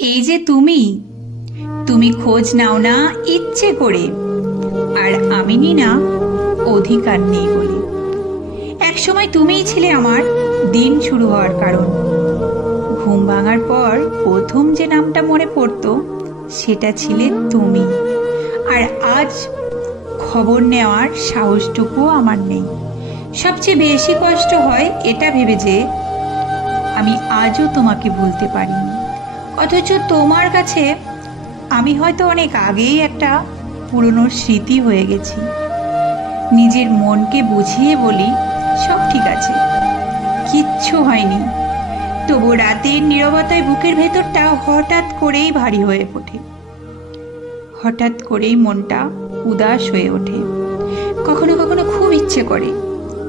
এই যে তুমি তুমি খোঁজ নাও না ইচ্ছে করে, আর আমি নি না অধিকার নেই বলে। এক সময় তুমিই ছিলে আমার দিন শুরু হওয়ার কারণ। ঘুম ভাঙার পর প্রথম যে নামটা মনে পড়তো সেটা ছিলে তুমি। আর আজ খবর নেওয়ার সাহসটুকুও আমার নেই। সবচেয়ে বেশি কষ্ট হয় এটা ভেবে যে আমি আজও তোমাকে ভুলতে পারিনি, অথচ তোমার কাছে আমি হয়তো অনেক আগেই একটা পুরনো স্মৃতি হয়ে গেছি। নিজের মনকে বুঝিয়ে বলি সব ঠিক আছে, কিচ্ছু হয়নি। তবু রাতের নীরবতায় বুকের ভেতরটা হঠাৎ করেই ভারী হয়ে ওঠে, হঠাৎ করেই মনটা উদাস হয়ে ওঠে। কখনো কখনো খুব ইচ্ছে করে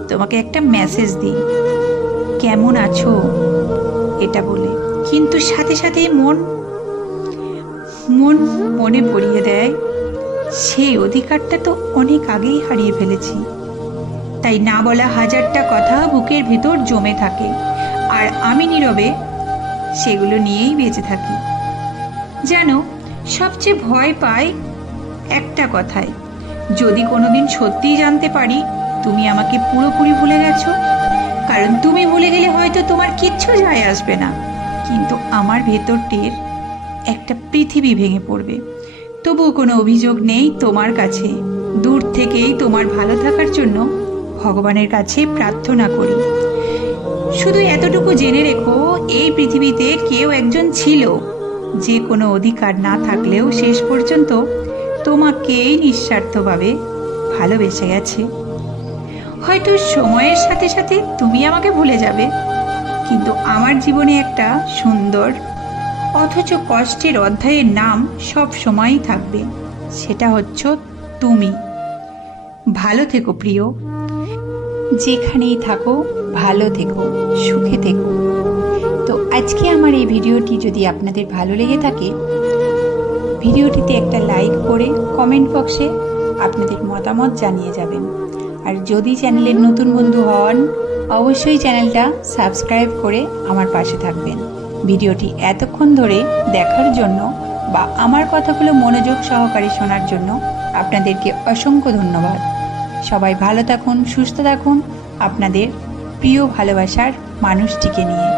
তোমাকে একটা মেসেজ দিই, কেমন আছো এটা বলে, কিন্তু সাথে সাথে মন মন মনে পড়িয়ে দেয় সেই অধিকারটা তো অনেক আগেই হারিয়ে ফেলেছি। তাই না বলা হাজারটা কথা বুকের ভেতর জমে থাকে, আর আমি নীরবে সেগুলো নিয়েই বেঁচে থাকি। জানো, সবচেয়ে ভয় পাই একটা কথায়, যদি কোনোদিন সত্যিই জানতে পারি তুমি আমাকে পুরোপুরি ভুলে গেছো। কারণ তুমি ভুলে গেলে হয়তো তোমার কিচ্ছু যায় আসবে না, কিন্তু আমার ভেতরটির একটা পৃথিবী ভেঙে পড়বে। তবুও কোনো অভিযোগ নেই তোমার কাছে। দূর থেকেই তোমার ভালো থাকার জন্য ভগবানের কাছে প্রার্থনা করি। শুধু এতটুকু জেনে রেখো, এই পৃথিবীতে কেউ একজন ছিল যে কোনো অধিকার না থাকলেও শেষ পর্যন্ত তোমাকেই নিঃস্বার্থভাবে ভালোবেসে গেছে। হয়তো সময়ের সাথে সাথে তুমি আমাকে ভুলে যাবে, কিন্তু আমার জীবনে একটা সুন্দর অথচ কষ্টের অধ্যায়ের নাম সব সময়ই থাকবে, সেটা হচ্ছে তুমি। ভালো থেকো প্রিয়, যেখানেই থাকো ভালো থেকো, সুখে থেকো। তো আজকে আমার এই ভিডিওটি যদি আপনাদের ভালো লেগে থাকে, ভিডিওটিতে একটা লাইক করে কমেন্ট বক্সে আপনাদের মতামত জানিয়ে যাবেন। আর যদি চ্যানেলের নতুন বন্ধু হন, অবশ্যই চ্যানেলটা সাবস্ক্রাইব করে আমার পাশে থাকবেন। ভিডিওটি এতক্ষণ ধরে দেখার জন্য বা আমার কথাগুলো মনোযোগ সহকারে শোনার জন্য আপনাদেরকে অসংখ্য ধন্যবাদ। সবাই ভালো থাকুন, সুস্থ থাকুন আপনাদের প্রিয় ভালোবাসার মানুষটিকে নিয়ে।